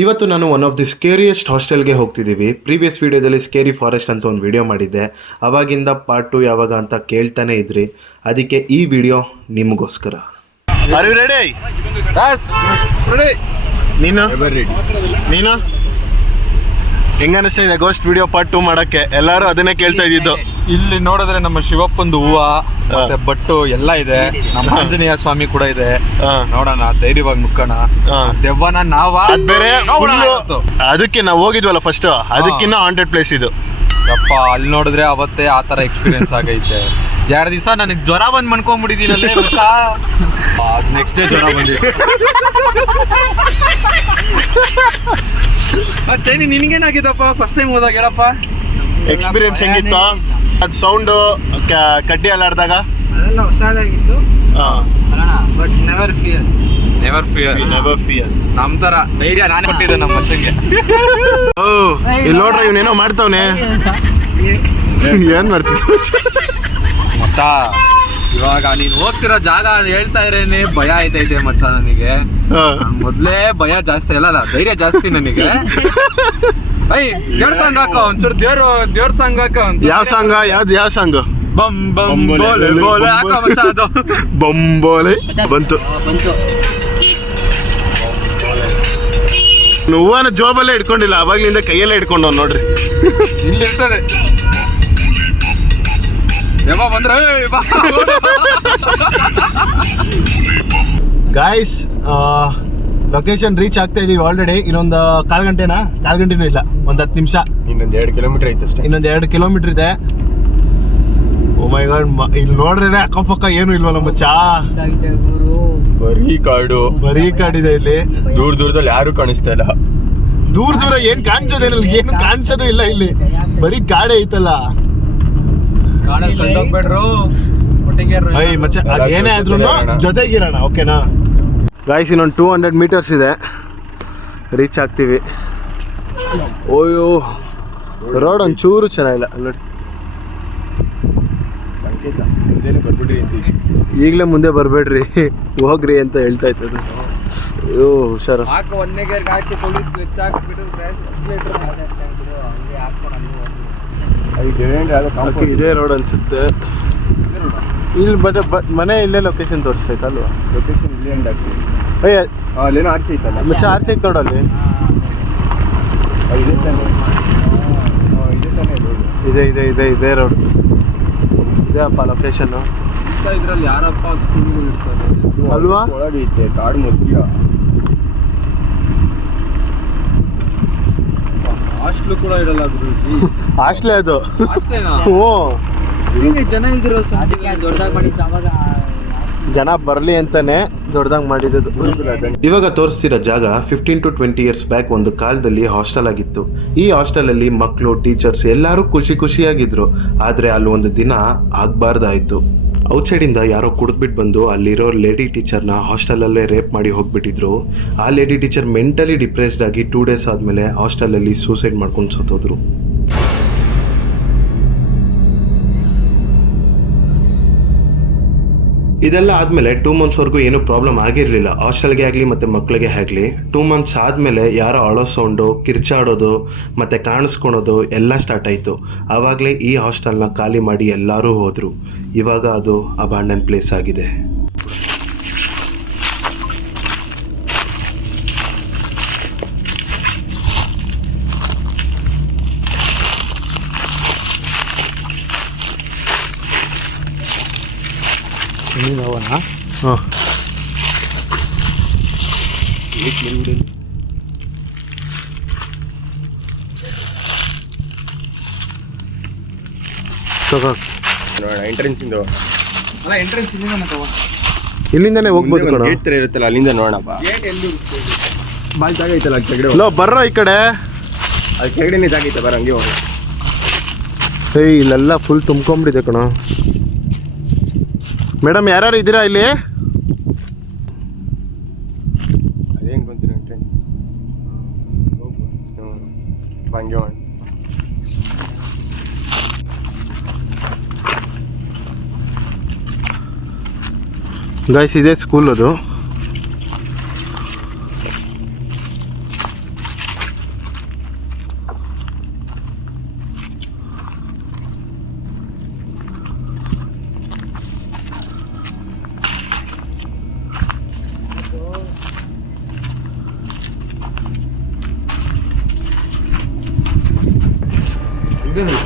ಇವತ್ತು ನಾನು one of the ಸ್ಕೇರಿಯೆಸ್ಟ್ ಹಾಸ್ಟೆಲ್ಗೆ ಹೋಗ್ತಿದ್ದೀವಿ. Previous ವೀಡಿಯೋದಲ್ಲಿ ಸ್ಕೇರಿ ಫಾರೆಸ್ಟ್ ಅಂತ ಒಂದು ವಿಡಿಯೋ ಮಾಡಿದ್ದೆ. ಅವಾಗಿಂದ ಪಾರ್ಟ್ 2 ಯಾವಾಗ ಅಂತ ಕೇಳ್ತಾನೆ ಇದ್ರಿ, ಅದಕ್ಕೆ ಈ ವಿಡಿಯೋ ನಿಮಗೋಸ್ಕರ. Are you ready? ನೀನು ಹೆಂಗ ಅನಿಸ್ತಾ ಇದೆ ಗೋಸ್ಟ್ ವಿಡಿಯೋ ಪಾರ್ಟ್ 2 ಮಾಡಕ್ಕೆ? ಎಲ್ಲರೂ ಅದನ್ನೇ ಕೇಳ್ತಾ ಇದ್ದಿದ್ದು. ಇಲ್ಲಿ ನೋಡಿದ್ರೆ ನಮ್ಮ ಶಿವಪ್ಪಂದು ಹೂವ ಮತ್ತೆ ಬಟ್ಟು ಎಲ್ಲ ಇದೆ, ನಮ್ಮ ಆಂಜನೇಯ ಸ್ವಾಮಿ ಕೂಡ ಇದೆ. ನೋಡೋಣ, ಧೈರ್ಯವಾಗಿ ನುಕ್ಕೋಣ. ದೆವ್ವನ ಬೇರೆ ಅದಕ್ಕೆ ನಾವು ಹೋಗಿದ್ವಲ್ಲ ಫಸ್ಟ್, ಅದಕ್ಕಿನ್ನ ಹಾಂಟೆಡ್ ಪ್ಲೇಸ್ ಇದು. ಯಪ್ಪ, ಅಲ್ಲಿ ನೋಡಿದ್ರೆ ಅವತ್ತೇ ಆ ತರ ಎಕ್ಸ್ಪೀರಿಯನ್ಸ್ ಆಗೈತೆ. 2 ದಿವಸ ನನಗೆ ಜ್ವರ ಬಂದು ಮನ್ಕೊಂಡ್ಬಿಟ್ಟಿದ್ದೀನಲ್ಲೇ. ನೆಕ್ಸ್ಟ್ ಡೇ ಜ್ವರ ಬಂದಿದೆ. ಚೈನಿ, ನಿನ್ಗೇನಾಗಿದ್ದಪ್ಪ ಫಸ್ಟ್ ಟೈಮ್ ಹೋದಾಗ? ಹೇಳಪ್ಪ ಎಕ್ಸ್ಪೀರಿಯನ್ಸ್ ಹೆಂಗಿತ್ತು? ಅದು ಸೌಂಡು ಕಡ್ಡಿ ಅಲ್ಲಾಡ್ದಾಗ ಅದೆಲ್ಲ ಹೊಸದಾಗಿತ್ತು. But never fear. ನಮ್ ತರ ಧೈರ್ಯ ನಾನೇ ಕೊಟ್ಟಿದ್ದೆ ನಮ್ಮ ಮಚ್ಚಂಗೆ. ಇಲ್ಲಿ ನೋಡ್ರಿ, ಇವನೇನೋ ಮಾಡ್ತಾವನೆ. ಏನ್ ಮಾಡ್ತಿದ್ದ ಮಚ್ಚ? ಇವಾಗ ನೀನ್ ಹೋಗ್ತಿರೋ ಜಾಗ ಹೇಳ್ತಾ ಇರೇನೆ ಭಯ ಆಯ್ತೈತೆ ಮಚ್ಚ ನನಗೆ. ಮೊದ್ಲೇ ಭಯ ಜಾಸ್ತಿ ಅಲ್ಲ, ಧೈರ್ಯ ಜಾಸ್ತಿ ನನಗೆ. ದೇವ್ರ ಸಾಂಗ್ ಹಾಕ ಒಂಚೂರು, ದೇವ್ರ ಸಾಂಗ್ ಹಾಕ. ಯಾವ ಸಾಂಗ್? ಯಾವ ಸಾಂಗ್? ಬಮ್ ಬಮ್ ಬೋಲೆ ಬೋಲೆ ಹಾಕ ಮಚ್ಚ. ಅದು ಬಂಬೋಲೆ ಬಂತು. ಹೂವನ ಜೋಬಲ್ಲೇ ಇಟ್ಕೊಂಡಿಲ್ಲ, ಅವಾಗ್ಲಿಂದ ಕೈಯಲ್ಲೇ ಇಟ್ಕೊಂಡವ್ ನೋಡ್ರಿ. ಇಲ್ಲಿ ಇರ್ತದೆ ಬಂದ್ರೆ. ಗಾಯ್ಸ್, ಲೊಕೇಶನ್ ರೀಚ್ ಆಗ್ತಾ ಇದೀವಿ ಆಲ್ರೆಡಿ. ಇನ್ನೊಂದು ಕಾಲ್ ಗಂಟೆನೂ ಇಲ್ಲ, ಒಂದು 10 ನಿಮಿಷ. ಇನ್ನೊಂದು 2 ಕಿಲೋಮೀಟರ್ ಐತೆ ಅಷ್ಟೇ. ಇನ್ನೊಂದು 2 ಕಿಲೋಮೀಟರ್ ಇದೆ. ಓ ಮೈ ಗಾಡ್, ಇಲ್ಲಿ ನೋಡ್ರೆ ಅಕ್ಕಪಕ್ಕ ಏನು ಇಲ್ವಲ್ಲ ಮಚ್ಚ. ಬರೀ ಕಾಡಿದೆ ಇಲ್ಲಿ. ದೂರದಲ್ಲಿ ಯಾರು ಕಾಣಿಸ್ತಾ ಇಲ್ಲ. ದೂರ ಏನ್ ಕಾಣಿಸೋದೇನಿಲ್ಲ, ಏನು ಕಾಣಿಸೋದು ಇಲ್ಲ ಇಲ್ಲಿ. ಬರೀ ಕಾಡೆ ಐತಲ್ಲ. ಐ ಮಚ್ಚ, ಅದೇನೇ ಆದ್ರೂ ಜೊತೆಗಿರೋಣ, ಓಕೆನಾ? ಗಾಯ್ಸ್, ಇನ್ನೊಂದು 200 ಮೀಟರ್ಸ್ ಇದೆ, ರೀಚ್ ಆಗ್ತೀವಿ. ಓಯೋ, ರೋಡ್ ಒಂಚೂರು ಚೆನ್ನಾಗಿಲ್ಲ ನೋಡಿ. ಈಗಲೇ ಮುಂದೆ ಬರಬೇಡ್ರಿ, ಹೋಗ್ರಿ ಅಂತ ಹೇಳ್ತಾ ಇತ್ತು. ಅಯ್ಯೋ, ಹುಷಾರು. ಇದೇ ರೋಡ್ ಅನ್ಸುತ್ತೆ ಇಲ್ಲಿ. ಬಟ್ ಮನೆ ಇಲ್ಲೇ ಲೊಕೇಶನ್ ತೋರಿಸ್ತೈತಲ್ವಾ? ಲೊಕೇಶನ್ ಇಲ್ಲಿ ಎಂಡ್ ಆಗ್ತದೆ. ಅಲ್ಲೇನೋ ಆರ್ಚ್ ಐತಲ್ಲ ಮಚ್ಚ, ಆರ್ಚ್ ಐತೆ ನೋಡಲ್ಲಿ. ಇದೇ ರೋಡ್ ಇದೇ ಅಪ್ಪ ಲೊಕೇಶನ್ನು. ಇದ್ರಲ್ಲಿ ಯಾರಪ್ಪ ಸ್ಕೂಲ್ಗಳು ಇರ್ತಾರೆ ಅಲ್ವಾ? ಒಳಗೈತೆ ಕಾಡು ಮಧ್ಯ. ಹಾಸ್ಟ್ಲು ಕೂಡ ಇರಲ್ಲ ಗುರುಜಿ. ಹಾಸ್ಟ್ಲೇ ಅದು. ಹಾಸ್ಟ್ಲೇನಾ? ಓ, ಜನ ಇಲ್ದಿರೋ ದೊಡ್ಡದಾಗಿ ಮಾಡಿದ್ದು ಅವಾಗ. ಜನ ಬರಲಿ ಅಂತಾನೆ ದೊಡ್ಡದಾಗಿ ಮಾಡಿರೋದು. ಇವಾಗ ತೋರಿಸ್ತಿರೋ ಜಾಗ 15 to 20 years ಬ್ಯಾಕ್ ಒಂದು ಕಾಲದಲ್ಲಿ ಹಾಸ್ಟೆಲ್ ಆಗಿತ್ತು. ಈ ಹಾಸ್ಟೆಲಲ್ಲಿ ಮಕ್ಕಳು, ಟೀಚರ್ಸ್ ಎಲ್ಲರೂ ಖುಷಿಯಾಗಿದ್ರು. ಆದರೆ ಅಲ್ಲಿ ಒಂದು ದಿನ ಆಗಬಾರ್ದಾಯಿತು. ಔಟ್ಸೈಡಿಂದ ಯಾರೋ ಕುಡಿದ್ಬಿಟ್ಟು ಬಂದು ಅಲ್ಲಿರೋ ಲೇಡಿ ಟೀಚರ್ನ ಹಾಸ್ಟೆಲಲ್ಲೇ ರೇಪ್ ಮಾಡಿ ಹೋಗ್ಬಿಟ್ಟಿದ್ರು. ಆ ಲೇಡಿ ಟೀಚರ್ ಮೆಂಟಲಿ ಡಿಪ್ರೆಸ್ಡ್ ಆಗಿ 2 days ಆದಮೇಲೆ ಹಾಸ್ಟೆಲಲ್ಲಿ ಸೂಸೈಡ್ ಮಾಡ್ಕೊಂಡು ಸತ್ತೋದ್ರು. ಇದೆಲ್ಲ ಆದಮೇಲೆ 2 monthsವರೆಗೂ ಏನೂ ಪ್ರಾಬ್ಲಮ್ ಆಗಿರಲಿಲ್ಲ ಹಾಸ್ಟೆಲ್ಗೆ ಆಗಲಿ ಮತ್ತು ಮಕ್ಕಳಿಗೆ ಆಗಲಿ. 2 months ಆದಮೇಲೆ ಯಾರೋ ಅಳೋ ಸೌಂಡು, ಕಿರ್ಚಾಡೋದು ಮತ್ತು ಕಾಣಿಸ್ಕೊಳೋದು ಎಲ್ಲ ಸ್ಟಾರ್ಟ್ ಆಯಿತು. ಆವಾಗಲೇ ಈ ಹಾಸ್ಟೆಲ್ನ ಖಾಲಿ ಮಾಡಿ ಎಲ್ಲರೂ ಹೋದರು. ಇವಾಗ ಅದು ಅಬಾಂಡನ್ ಪ್ಲೇಸ್ ಆಗಿದೆ. ಹಾಂ, ಎಂಟ್ರೆನ್ಸ್ ಇಂದ ಇಲ್ಲಿಂದನೇ ಹೋಗ್ಬೋದು ಕಣ. ಗೇಟ್ ತರ ಇರುತ್ತಲ್ಲ, ಅಲ್ಲಿಂದ ನೋಡೋಣಪ್ಪ. ಬಾಲ್ ಜಾಗ ಐತಲ್ಲ ಅಲ್ಲಿ ಕೆಳಗಡೆ. ಲೋ ಬರ್ರೋ ಈ ಕಡೆ. ಅಲ್ಲಿ ಕೆಳಗಡೆನೇ ಜಾಗ ಐತೆ, ಬರ ಹಂಗೆ ಹೋಗಿ. ಇಲ್ಲೆಲ್ಲ ಫುಲ್ ತುಂಬ್ಕೊಂಬಿಟ್ಟಿದೆ ಕಣ. ಮೇಡಮ್, ಯಾರ್ಯಾರು ಇದ್ದೀರಾ ಇಲ್ಲಿ? ಅದೇನು ಬಂತೀರ ಎಂಟ್ರೆನ್ಸ್? ಹಂಗೆ ಮಾಡಿ. ಗೈಸ್, ಇದೇ ಸ್ಕೂಲ್ ಅದು.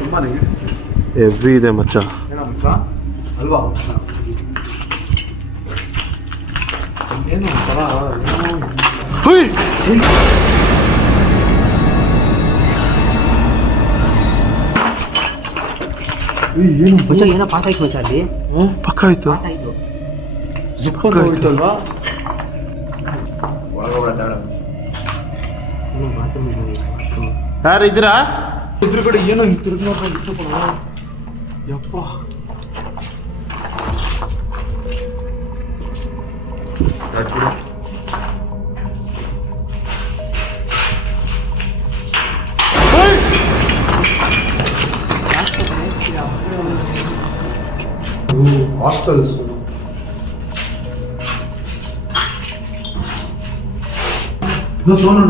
ತುಂಬಾನೇ ಹೆವಿ ಇದೆ ಮಚ್ಚ. ಅಲ್ವಾ ಏನು ಒಂಥರ ಹುಯ್! ಏನು ಮಚ್ಚ ಏನೋ ಪಾಸ್ ಆಯ್ತು ಮಚ್ಚ ಅಲ್ಲಿ ಪಕ್ಕ ಆಯ್ತು. ಪಾಸ್ ಆಯ್ತು. ಜಿಪ್ ಅಂತ ಹೋಯ್ತಲ್ವಾ? ಏನು ಬಾತ್ರೂಮ್ ಯಾರು ಇದ್ದೀರಾ? ಎದುರುಗಡೆ ಏನೋ ಹಿಂಗೆ ತಿರುಗಿ ನೋಡ್ಕೊಂಡು ಇತ್ತು ಕಣೋ. ಯಪ್ಪ ಹಾಸ್ಟೆಲ್ಸ್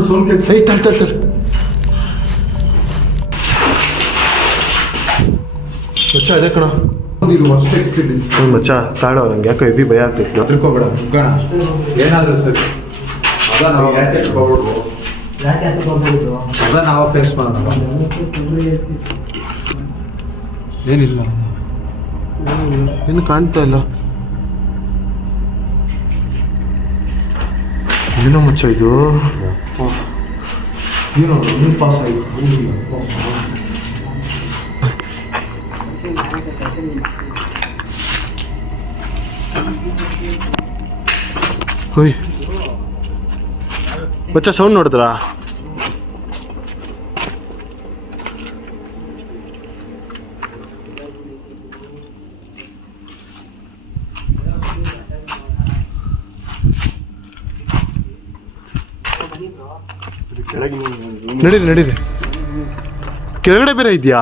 ಸೌಂಡ್ ಕೇಳ್ತಾ ಏಯ್ ತಲ್ ಮಚ್ಚ ಅದೇ ಕಣ. ಇದು ಅಷ್ಟು ಎಕ್ಸ್ಪೀರಿಯನ್ಸ್. ಹ್ಞೂ ಮಚ್ಚ ತಾಳೋ, ನಂಗೆ ಯಾಕೋ ಹೆವಿ ಭಯ ಆಗ್ತೈತಿ. ತಿಳ್ಕೊಬೇಡ ಮುಗ್ಗೋಣ ಏನಾದರೂ ಸರಿ. ಅದ ನಾವು ಜಾಸ್ತಿ ಹತ್ತು ಹೋಗ್ಬೋದು. ಅದ ನಾವು ಫೇಸ್ ಮಾಡೋಣ. ಏನಿಲ್ಲ ಏನು ಕಾಣ್ತಾ ಇಲ್ಲ. ಏನೋ ಮಚ್ಚ ಇದು. ಏನೋ ನೀರು ಪಾಸ್ ಆಯಿತು. ಹೋಯ್ ಮಚ್ಚ ಸೌಂಡ್ ನೋಡಿದ್ರಾ? ನಡೀರಿ ಕೆಳಗಡೆ ಬೇರೆ ಇದೆಯಾ?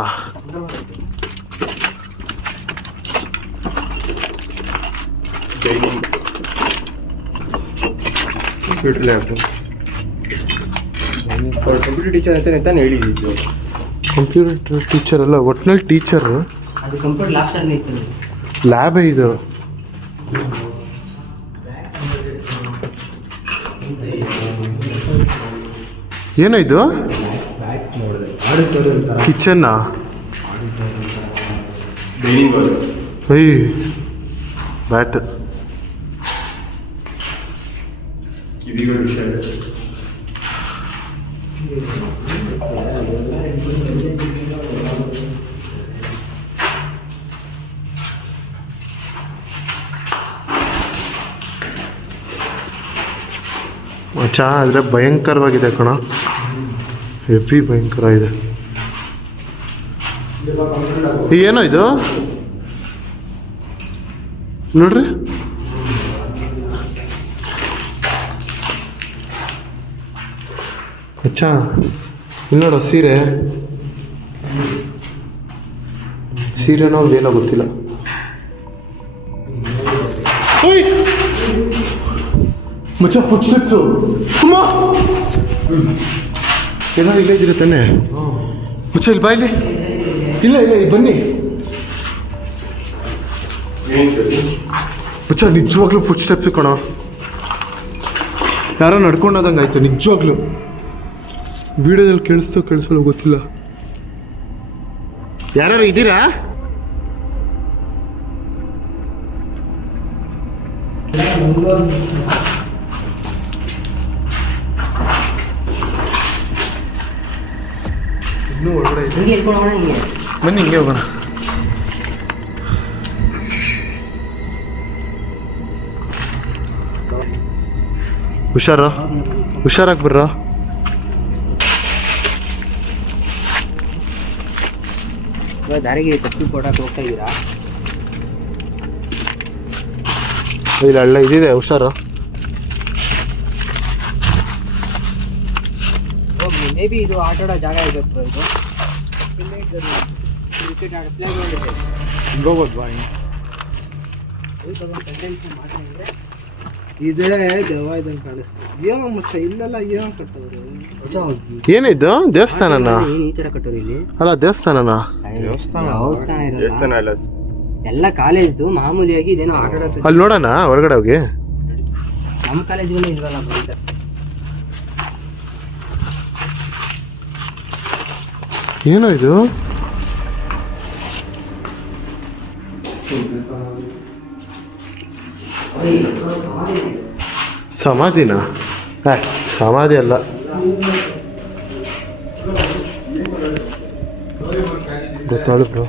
ಕಂಪ್ಯೂಟರ್ ಟೀಚರ್ ಅಂತ ತಾನೇ ಹೇಳಿದ್ದು. ಕಂಪ್ಯೂಟರ್ ಟೀಚರ್ ಅಲ್ಲ, ಒಟ್ನಲ್ಲಿ ಟೀಚರ್. ಅದು ಕಂಪ್ಯೂಟರ್ ಲ್ಯಾಬ್ ಸರ್ ಇತ್ತು. ಲ್ಯಾಬೇ ಇದು. ಏನೋ ಇದು? ಕಿಚನ್ನಾ? ಅಯ್ಯ ಬ್ಯಾಟ್. ಮಚ್ಚ ಆದರೆ ಭಯಂಕರವಾಗಿದೆ ಕಣ, ಹೆವಿ ಭಯಂಕರ ಇದೆ. ಏನೋ ಇದು ನೋಡ್ರಿ. ಅಚ್ಚ ಇಲ್ಲಿ ನೋಡು, ಸೀರೆನೋ ಏನೋ ಗೊತ್ತಿಲ್ಲ. ಮಚ್ಚ ಫುಡ್ ಸ್ಟೆಪ್ಸು ಎಲ್ಲ ಇಲ್ಲೇ ಇದ್ದೀರ ತಾನೆ? ಮಚ್ಚ ಇಲ್ಲಿ ಬಾಯ್ಲಿ. ಇಲ್ಲ ಬನ್ನಿ ಮಚ್ಚ, ನಿಜವಾಗ್ಲೂ ಫುಡ್ ಸ್ಟೆಪ್ಸ್ ಕಣ. ಯಾರೋ ನಡ್ಕೊಂಡೋದಂಗೆ ಆಯ್ತು ನಿಜವಾಗ್ಲೂ. ವಿಡಿಯೋದಲ್ಲಿ ಕೇಳಿಸಲ್ಲ ಗೊತ್ತಿಲ್ಲ. ಯಾರು ಇದ್ದೀರಾ? ಇನ್ನೂ ಒಳಗಡೆ ಇದೆ. ಹಿಂಗೆ ಹೇಳ್ಕೊಂಡು ಹೋಗೋಣ. ಹಿಂಗೆ ಬನ್ನಿ ಹಿಂಗೆ ಹೋಗೋಣ. ಹುಷಾರಾಗಿ ಬರ್ರ. ದಾರಿಗೆ ತಪ್ಪಿ ಕೊಡಕ್ಕೆ ಹೋಗ್ತಾ ಇದ್ದೀರಾ? ಇಲ್ಲ ಹಳ್ಳ ಇದಿದೆ, ಹುಷಾರು. ಮೇ ಬಿ ಇದು ಆಟ ಆಡೋ ಜಾಗ ಇರಬೇಕು. ಇದು ಕ್ರಿಕೆಟ್ ಆಡೋ ಪ್ಲೇ ಗ್ರೌಂಡ್ ಇದೆ. ಹಿಂಗೆ ಹೋಗೋದ್ವಾ? ಇದೇ ದೆವ್ವ ಇದಂಗೆ ಕಾಣಿಸ್ತದೆ. ಏನೋ ಮುಚ್ಚ ಇಲ್ಲೆಲ್ಲ ಏನೋ ಕಟ್ಟೋರು. ಏನಿದು? ದೇವಸ್ಥಾನನ? ಏನು ಈ ಥರ ಕಟ್ಟೋರು ಇಲ್ಲಿ? ಅಲ್ಲ ದೇವಸ್ಥಾನನ? ದೇವಸ್ಥಾನ ದೇವಸ್ಥಾನ ಇರಲ್ಲ, ಅಲ್ಲ, ಎಲ್ಲ ಕಾಲೇಜ್ದು ಮಾಮೂಲಿಯಾಗಿ ಇದೇನೋ ಆಟ ಆಡೋದು. ಅಲ್ಲಿ ನೋಡೋಣ ಹೊರಗಡೆ ಹೋಗಿ. ನಮ್ಮ ಕಾಲೇಜ್ಗಳು ಇಲ್ವಲ್ಲ ಬರೀತ. ಏನೋ ಇದು? ಸಮಾಧಿನ ಸಮಾಧಿ ಅಲ್ಲ. ಗೊತ್ತಾಳು ಬ್ರೋ.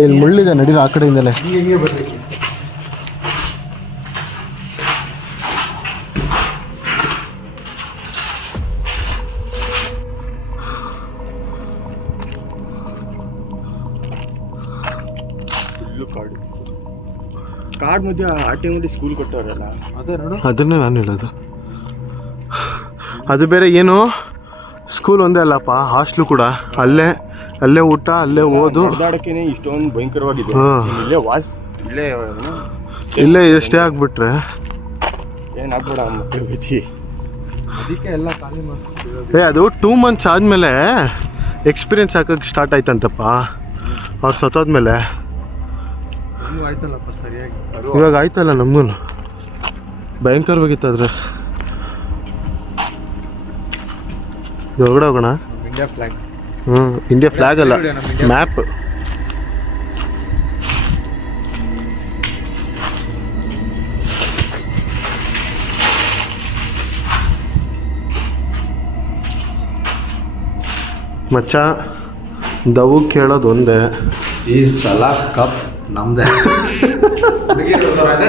ಇಲ್ಲಿ ಮುಳ್ಳಿದೆ ನಡೀರ ಆ ಕಡೆಯಿಂದಲೇ. ಕಾರ್ಡ್ ಮಧ್ಯೆ ಆ ಟೈಮಲ್ಲಿ ಸ್ಕೂಲ್ ಕೊಟ್ಟವರಲ್ಲ, ಅದೇ ನೋಡು. ಅದನ್ನೇ ನಾನು ಹೇಳೋದು. ಅದು ಬೇರೆ ಏನು ಸ್ಕೂಲ್ ಒಂದೇ ಅಲ್ಲಪ್ಪ, ಹಾಸ್ಟ್ಲು ಕೂಡ ಅಲ್ಲೇ ಊಟ, ಅಲ್ಲೇ ಓದು. ಹೊಡೆದಾಡಕ್ಕೇನೆ ಇಷ್ಟೊಂದು ಭಯಂಕರವಾಗಿದೆ. ಇಲ್ಲೇ ಎಷ್ಟೇ ಆಗ್ಬಿಟ್ರೆ ಏನಾಗ್ಬೇಡ ಮಕ್ಕಳು ಗತಿ. ಅದಕ್ಕೆ ಎಲ್ಲ ಖಾಲಿ ಮಾಡ್ತಿರೋದು. ಅದು 2 months ಆದಮೇಲೆ ಎಕ್ಸ್ಪೀರಿಯನ್ಸ್ ಹಾಕಕ್ಕೆ ಸ್ಟಾರ್ಟ್ ಆಯ್ತಂತಪ್ಪ ಅವ್ರು ಸತ್ತೋದ್ಮೇಲೆ. ಇನ್ನೂ ಆಯ್ತಲ್ಲಪ್ಪ ಸರಿಯಾಗಿ. ಇವಾಗ ಆಯ್ತಲ್ಲ ನಮಗೂ ಭಯಂಕರವಾಗಿತ್ತು. ಆದರೆ ಹೊರಗಡೆ ಹೋಗೋಣ. India flag. ಇಂಡಿಯಾ ಫ್ಲಾಗ್ ಅಲ್ಲ, ಮ್ಯಾಪ್. ಮಚ್ಚ ದವು ಕೇಳೋದು ಒಂದೇ, ಈ ಸಲ ಕಪ್ ನಮ್ದೇ.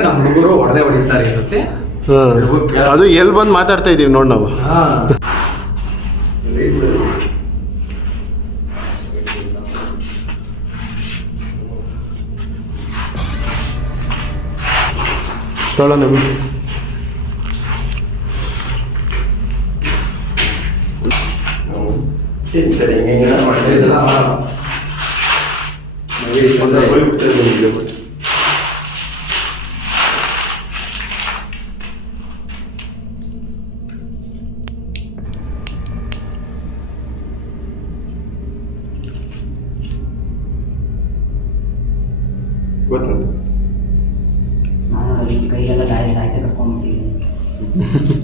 ನಮ್ಮ ಹುಡುಗರು ಹೊಡೆದೇ ಹೊಡಿತಾರೆ ಈ ಸತಿ. ಅದು ಎಲ್ಲಿ ಬಂದು ಮಾತಾಡ್ತಾ ಇದೀವಿ ನೋಡಿ ನಾವು. ಗೊತ್ತುಂಟು. ನಾನು ಈ ಕೈಗೆಲ್ಲ ಗಾಯ ಸಾಯ್ತೆ ಕರ್ಕೊಂಡ್ಬಿಟ್ಟಿದ್ದೀನಿ.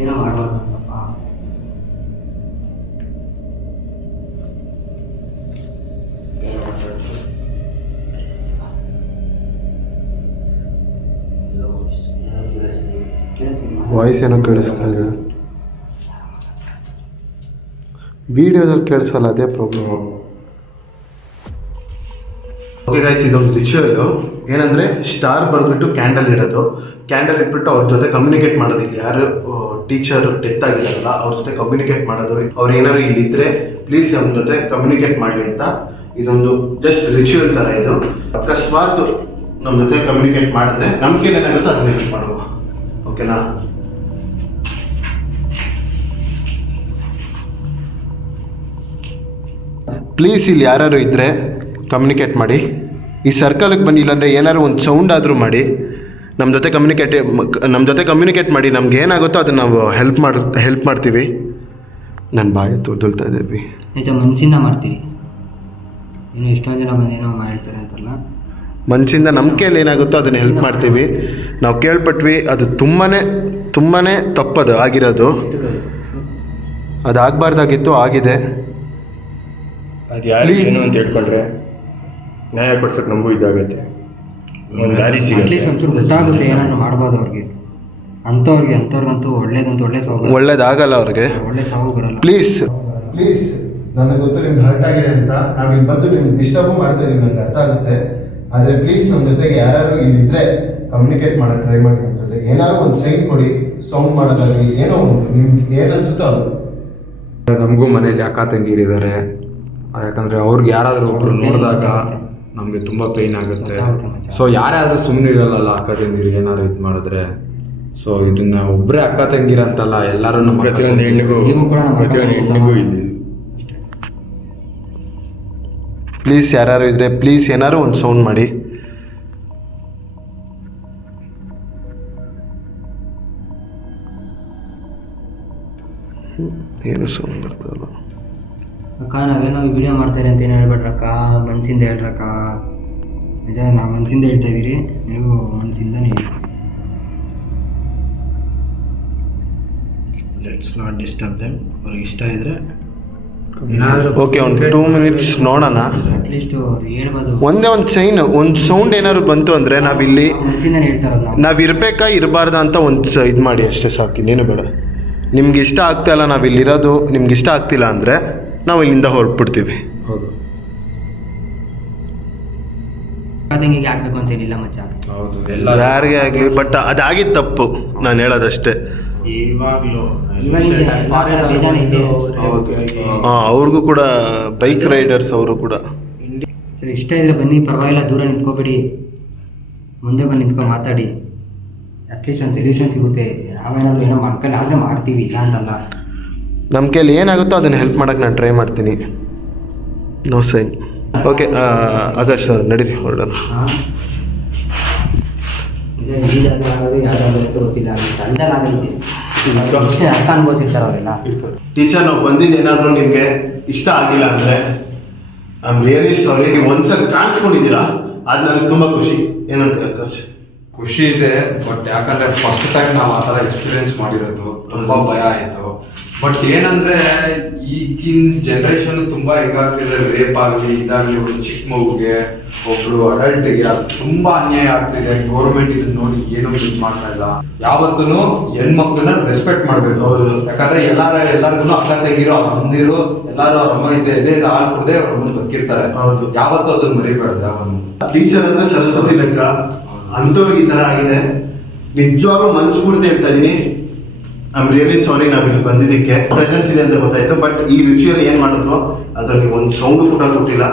ಏನೋ ಮಾಡಬಾರ್ದಪ್ಪ. ವಾಯ್ಸ್ ಏನೋ ಕೇಳಿಸ್ತಾ ಇದೆ, ವಿಡಿಯೋದಲ್ಲಿ ಕೇಳಿಸಲ್ಲ, ಅದೇ ಪ್ರಾಬ್ಲಮ್. ಓಕೆ ಗೈಸ್, ಇದೊಂದು ರಿಚುವಲ್ಲು. ಏನಂದರೆ ಸ್ಟಾರ್ ಬರೆದ್ಬಿಟ್ಟು ಕ್ಯಾಂಡಲ್ ಇಡೋದು. ಕ್ಯಾಂಡಲ್ ಇಟ್ಬಿಟ್ಟು ಅವ್ರ ಜೊತೆ ಕಮ್ಯುನಿಕೇಟ್ ಮಾಡೋದು. ಇಲ್ಲಿ ಯಾರು ಟೀಚರ್ ಡೆತ್ ಆಗಿದ್ದಾರಲ್ಲ ಅವ್ರ ಜೊತೆ ಕಮ್ಯುನಿಕೇಟ್ ಮಾಡೋದು. ಅವ್ರು ಏನಾದ್ರು ಇಲ್ಲಿದ್ದರೆ ಪ್ಲೀಸ್ ಅವ್ರ ಜೊತೆ ಕಮ್ಯುನಿಕೇಟ್ ಮಾಡಲಿ ಅಂತ. ಇದೊಂದು ಜಸ್ಟ್ ರಿಚುವಲ್ ಥರ ಇದು. ಅಕಸ್ಮಾತ್ ನಮ್ಮ ಜೊತೆ ಕಮ್ಯುನಿಕೇಟ್ ಮಾಡಿದ್ರೆ ನಮ್ಗೆ ಏನೇನಾಗುತ್ತೆ ಅದನ್ನ ಹೆಲ್ಪ್ ಮಾಡುವ. ಓಕೆನಾ? ಪ್ಲೀಸ್ ಇಲ್ಲಿ ಯಾರು ಇದ್ದರೆ ಕಮ್ಯುನಿಕೇಟ್ ಮಾಡಿ. ಈ ಸರ್ಕಲ್ಗೆ ಬನ್ನಿ, ಇಲ್ಲಾಂದರೆ ಏನಾದ್ರು ಒಂದು ಸೌಂಡ್ ಆದರೂ ಮಾಡಿ ನಮ್ಮ ಜೊತೆ ಕಮ್ಯುನಿಕೇಟ್ ಮಾಡಿ. ನಮ್ಗೆ ಏನಾಗುತ್ತೋ ಅದನ್ನು ನಾವು ಹೆಲ್ಪ್ ಮಾಡ್ತೀವಿ. ನನ್ನ ಬಾಯಿ ತೊದಲ್ತಾ ಇದ್ದೀವಿ. ನಿಜ ಮನಸ್ಸಿಂದ ಮಾಡ್ತೀವಿ. ಇನ್ನು ಎಷ್ಟೊಂದು ಜನ ಬಂದೇನೋ ಮಾಡಿರ್ತಾರೆ ಅಂತಲ್ಲ, ಮನಸ್ಸಿಂದ ನಂಬಿಕೆಯಲ್ಲಿ ಏನಾಗುತ್ತೋ ಅದನ್ನು ಹೆಲ್ಪ್ ಮಾಡ್ತೀವಿ. ನಾವು ಕೇಳ್ಪಟ್ವಿ, ಅದು ತುಂಬಾ ತಪ್ಪದು ಆಗಿರೋದು. ಅದು ಆಗಬಾರ್ದಾಗಿತ್ತು, ಆಗಿದೆ. ಅದು ಯಾರು ಏನು ಅಂತ ಹೇಳ್ಕೊಂಡ್ರೆ ನ್ಯಾಯ ಕೊಡ್ಸಕ್ಕೆ ನಮಗೂ ಇದಾಗುತ್ತೆ, ಒಂದು ದಾರಿ ಸಿಗುತ್ತೆ. ಒಂಚೂರು ಗೊತ್ತಾಗುತ್ತೆ ಏನಾದರೂ ಮಾಡ್ಬೋದು ಅವ್ರಿಗೆ. ಅಂಥವ್ರಿಗಂತೂ ಒಳ್ಳೇದಂತೂ ಒಳ್ಳೇದಾಗಲ್ಲ ಅವ್ರಿಗೆ. ಒಳ್ಳೆ ಸಾವು ಬರಲ್ಲ. ಪ್ಲೀಸ್ ನನಗೆ ಗೊತ್ತು ನಿಮ್ಗೆ ಹರ್ಟ್ ಆಗಿದೆ ಅಂತ. ನಾವು ಇಲ್ಲಿ ಬಂದು ನಿಮ್ಗೆ ಡಿಸ್ಟರ್ಬ್ ಮಾಡ್ತಾ ಇದೀವಿ, ನನಗೆ ಅರ್ಥ ಆಗುತ್ತೆ. ಆದರೆ ಪ್ಲೀಸ್ ನಮ್ಮ ಜೊತೆಗೆ ಯಾರು ಇಲ್ಲಿದ್ದರೆ ಕಮ್ಯುನಿಕೇಟ್ ಮಾಡೋಕ್ಕೆ ಟ್ರೈ ಮಾಡಿ. ನಮ್ಮ ಜೊತೆಗೆ ಏನಾದ್ರು ಒಂದು ಸೈನ್ ಕೊಡಿ, ಸೌಂಡ್ ಮಾಡೋದಾಗಲಿ, ಏನೋ ಒಂದು ನಿಮ್ಗೆ ಏನು ಅನ್ಸುತ್ತೋ ಅದು. ನಮಗೂ ಮನೇಲಿ ಅಕ್ಕ ತಂಗಿರಿದ್ದಾರೆ. ಯಾಕಂದರೆ ಅವ್ರಿಗೆ ಯಾರಾದರೂ ಒಬ್ರು ನೋಡಿದಾಗ ನಮಗೆ ತುಂಬ ಪೇಯ್ನ್ ಆಗುತ್ತೆ. ಸೊ ಯಾರಾದರೂ ಸುಮ್ಮನೆ ಇರಲ್ಲ ಅಕ್ಕ ತಂಗಿರಿಗೆ ಏನಾದ್ರು ಇದು ಮಾಡಿದ್ರೆ. ಸೊ ಇದನ್ನ ಒಬ್ಬರೇ ಅಕ್ಕ ತಂಗಿರಂತಲ್ಲ, ಎಲ್ಲರೂ ನಮ್ಮ ಪ್ರತಿಯೊಂದು ಹೆಣ್ಣಿಗೂ ಇಲ್ಲಿ ಪ್ಲೀಸ್ ಯಾರು ಇದ್ರೆ ಪ್ಲೀಸ್ ಏನಾದ್ರು ಒಂದು ಸೌಂಡ್ ಮಾಡಿ. ಏನು ಸೌಂಡ್ ಬರ್ತದಲ್ಲ. ಅಕ್ಕ ನಾವೇನೋ ವಿಡಿಯೋ ಮಾಡ್ತಾರೆ ಅಂತ ಏನು ಹೇಳ್ಬೇಡ್ರಕ್ಕ, ಮನಸ್ಸಿಂದ ಹೇಳ್ರಕ್ಕ. ನಿಜ, ನಾವು ಮನಸ್ಸಿಂದ ಹೇಳ್ತಾ ಇದ್ದೀರಿ, ನೀವು ಮನಸ್ಸಿಂದನೇ ಹೇಳಿ. Let's not disturb them. ಅವ್ರಿಗೆ ಇಷ್ಟ ಇದ್ರೆ ಏನಾದರೂ ಓಕೆ, ಒಂದು 2 ಮಿನಿಟ್ಸ್ ನೋಡೋಣ. ಅಟ್ಲೀಸ್ಟ್ ಅವ್ರು ಹೇಳ್ಬೋದು. ಒಂದೇ ಒಂದು ಸೈನ್, ಒಂದು ಸೌಂಡ್ ಏನಾದ್ರು ಬಂತು ಅಂದರೆ ನಾವಿಲ್ಲಿ ಮನ್ಸಿಂದನೇ ಹೇಳ್ತಾರದು ನಾವು. ನಾವು ಇರಬೇಕಾ ಇರಬಾರ್ದಾ ಅಂತ ಒಂದು ಇದು ಮಾಡಿ ಅಷ್ಟೇ ಸಾಕು, ಇನ್ನೇನು ಬೇಡ. ನಿಮ್ಗೆ ಇಷ್ಟ ಆಗ್ತಾ ಇಲ್ಲ ನಾವಿಲ್ಲಿರೋದು, ನಿಮ್ಗೆ ಇಷ್ಟ ಆಗ್ತಿಲ್ಲ ಅಂದರೆ ನಾವು ಇಲ್ಲಿಂದ ಹೊರಟ್ಬಿಡ್ತೀವಿ. ಹೌದು ತಂಗಿಗೆ ಆಗ್ಬೇಕು ಅಂತ ಏನಿಲ್ಲ ಮಚ್ಚ. ಹೌದು ಯಾರಿಗೆ ಆಗಲಿ, ಬಟ್ ಅದಾಗಿದ್ದು ತಪ್ಪು, ನಾನು ಹೇಳೋದಷ್ಟೇ. ಇವಾಗ ಫಾರಿನ್ ಬೇಜಾನ್ ಐತೆ. ಹಾಂ, ಅವ್ರಿಗೂ ಕೂಡ ಬೈಕ್ ರೈಡರ್ಸ್ ಅವರು ಕೂಡ. ಸರಿ, ಇಷ್ಟ ಇದ್ರೆ ಬನ್ನಿ, ಪರವಾಗಿಲ್ಲ, ದೂರ ನಿಂತ್ಕೋಬೇಡಿ, ಮುಂದೆ ಬಂದು ನಿಂತ್ಕೊಂಡು ಮಾತಾಡಿ. ಅಟ್ಲೀಸ್ಟ್ ಒಂದು ಸೊಲ್ಯೂಷನ್ ಸಿಗುತ್ತೆ. ನಾವೇನಾದರೂ ಏನೋ ಮಾಡ್ಕೊಂಡು ಆದರೆ ಮಾಡ್ತೀವಿ, ಇಲ್ಲ ಅಂತಲ್ಲ. ನಮ್ಮ ಕೈಲಿ ಏನಾಗುತ್ತೋ ಅದನ್ನು ಹೆಲ್ಪ್ ಮಾಡೋಕ್ಕೆ ನಾನು ಟ್ರೈ ಮಾಡ್ತೀನಿ. No sign. ಓಕೆ ಆಕಾಶ್ ನಡೀರಿ, ಹೊರಡೋಣ. ಈ ಜಾಗ ಆಗೋದು ಯಾವ್ದಾದ್ರು ಅಂತ ಗೊತ್ತಿಲ್ಲ, ತಂಡಲ್ಲಿ ಆಗೈತೆ. ಅಷ್ಟೇ ಅರ್ಥ ಅನುಭವಿಸಿರ್ತಾರೆ ಅವರೆಲ್ಲ. ಟೀಚರ್, ನಾವು ಬಂದಿದ್ದು ಏನಾದರೂ ನಿಮಗೆ ಇಷ್ಟ ಆಗಿಲ್ಲ ಅಂದರೆ ಐ ಆಮ್ ರಿಯಲಿ ಸಾರಿ. ನೀವು ಒಂದ್ಸಲ ಕಾಣಿಸ್ಕೊಂಡಿದ್ದೀರಾ, ಅದು ನನಗೆ ತುಂಬ ಖುಷಿ. ಏನಂತೀರ ಆಕಾಶ್? ಖುಷಿ ಇದೆ, ಬಟ್ ಯಾಕಂದ್ರೆ ಫಸ್ಟ್ ಟೈಮ್ ನಾವು ಆ ಥರ ಎಕ್ಸ್ಪೀರಿಯನ್ಸ್ ಮಾಡಿರೋದು ತುಂಬಾ ಭಯ ಆಯಿತು. ಬಟ್ ಏನಂದ್ರೆ ಈಗಿನ ಜನ್ರೇಷನ್ ತುಂಬಾ ಈಗಾಗ್ತಿದೆ, ರೇಪ್ ಆಗಲಿ ಇದಾಗಲಿ, ಒಂದು ಚಿಕ್ಕ ಮಗುಗೆ, ಒಬ್ರು ಅಡಲ್ಟ್ಗೆ ತುಂಬಾ ಅನ್ಯಾಯ ಆಗ್ತಿದೆ. ಗೌರ್ಮೆಂಟ್ ಇದನ್ನ ನೋಡಿ ಏನು ಇದು ಮಾಡ್ತಾ ಇಲ್ಲ. ಯಾವತ್ತೂ ಹೆಣ್ಮಕ್ಳನ್ನ ರೆಸ್ಪೆಕ್ಟ್ ಮಾಡ್ಬೇಕು. ಯಾಕಂದ್ರೆ ಎಲ್ಲರಿಗೂ ಅಕ್ಕ ತೆಗಿರೋ ಅಮ್ಮಂದಿರು ಎಲ್ಲಾರು ಅವ್ರ ಅಮ್ಮ ಇದೆ ಹಾಲು ಕುಡ್ದೆ ಅವ್ರ ಅಮ್ಮನ ಬದುಕಿರ್ತಾರೆ. ಹೌದು, ಯಾವತ್ತೂ ಅದನ್ನ ಮರಿಬಾರ್ದು. ಯಾವನ್ನು ಟೀಚರ್ ಅಂದ್ರೆ ಸರಸ್ವತಿ ಲೆಕ್ಕ, ಅಂಥವ್ರಿಗೆ ಈ ಥರ ಆಗಿದೆ. ನಿಜವಾಗ್ಲೂ ಮನಸ್ಫೂರ್ತಿ ಹೇಳ್ತಾ ಇದ್ದೀನಿ, ಐ ಆಮ್ ರಿಯಲಿ ಸಾರಿ. ನಾವಿಲ್ಲಿ ಬಂದಿದ್ದಕ್ಕೆ ಪ್ರೆಸೆನ್ಸ್ ಇದೆ ಅಂತ ಗೊತ್ತಾಯ್ತು, ಬಟ್ ಈ ರಿಚುವಲ್ ಏನು ಮಾಡಿದ್ರು ಅದ್ರಲ್ಲಿ ನೀವು ಒಂದು ಸೌಂಡು ಕೂಡ ಕೊಟ್ಟಿಲ್ಲ.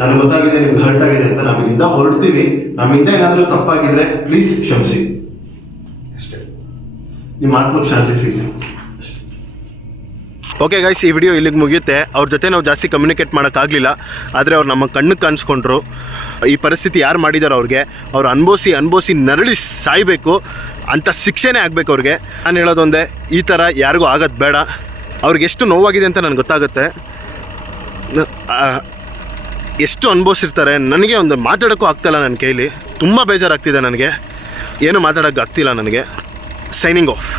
ನನಗೆ ಗೊತ್ತಾಗಿದೆ ನಿಮ್ಗೆ ಹರ್ಟ್ ಆಗಿದೆ ಅಂತ. ನಾವು ಇಲ್ಲಿಂದ ಹೊರಡ್ತೀವಿ. ನಮ್ಮಿಂದ ಏನಾದರೂ ತಪ್ಪಾಗಿದ್ರೆ ಪ್ಲೀಸ್ ಕ್ಷಮಿಸಿ ಅಷ್ಟೇ. ನಿಮ್ಮ ಆತ್ಮಕ್ಕೆ ಶಾಂತಿ ಸಿಗಲಿ ಅಷ್ಟೇ. ಓಕೆ ಗೈಸ್, ಈ ವಿಡಿಯೋ ಇಲ್ಲಿಗೆ ಮುಗಿಯುತ್ತೆ. ಅವ್ರ ಜೊತೆ ನಾವು ಜಾಸ್ತಿ ಕಮ್ಯುನಿಕೇಟ್ ಮಾಡೋಕ್ಕಾಗಲಿಲ್ಲ, ಆದರೆ ಅವ್ರು ನಮ್ಮ ಕಣ್ಣಿಗೆ ಕಾಣಿಸ್ಕೊಂಡ್ರು. ಈ ಪರಿಸ್ಥಿತಿ ಯಾರು ಮಾಡಿದಾರೋ ಅವ್ರು ಅನುಭವಿಸಿ ನರಳಿ ಸಾಯಬೇಕು ಅಂತ ಶಿಕ್ಷೆನೇ ಆಗಬೇಕು ಅವ್ರಿಗೆ. ನಾನು ಹೇಳೋದೊಂದೇ, ಈ ಥರ ಯಾರಿಗೂ ಆಗೋದು ಬೇಡ. ಅವ್ರಿಗೆ ಎಷ್ಟು ನೋವಾಗಿದೆ ಅಂತ ನನಗೆ ಗೊತ್ತಾಗುತ್ತೆ, ಎಷ್ಟು ಅನುಭವಿಸಿರ್ತಾರೆ. ನನಗೆ ಒಂದು ಮಾತಾಡೋಕ್ಕೂ ಆಗ್ತಾಯಿಲ್ಲ ನನ್ನ ಕೈಲಿ. ತುಂಬ ಬೇಜಾರಾಗ್ತಿದೆ ನನಗೆ, ಏನು ಮಾತಾಡೋಕ್ಕೆ ಆಗ್ತಿಲ್ಲ ನನಗೆ. Signing off.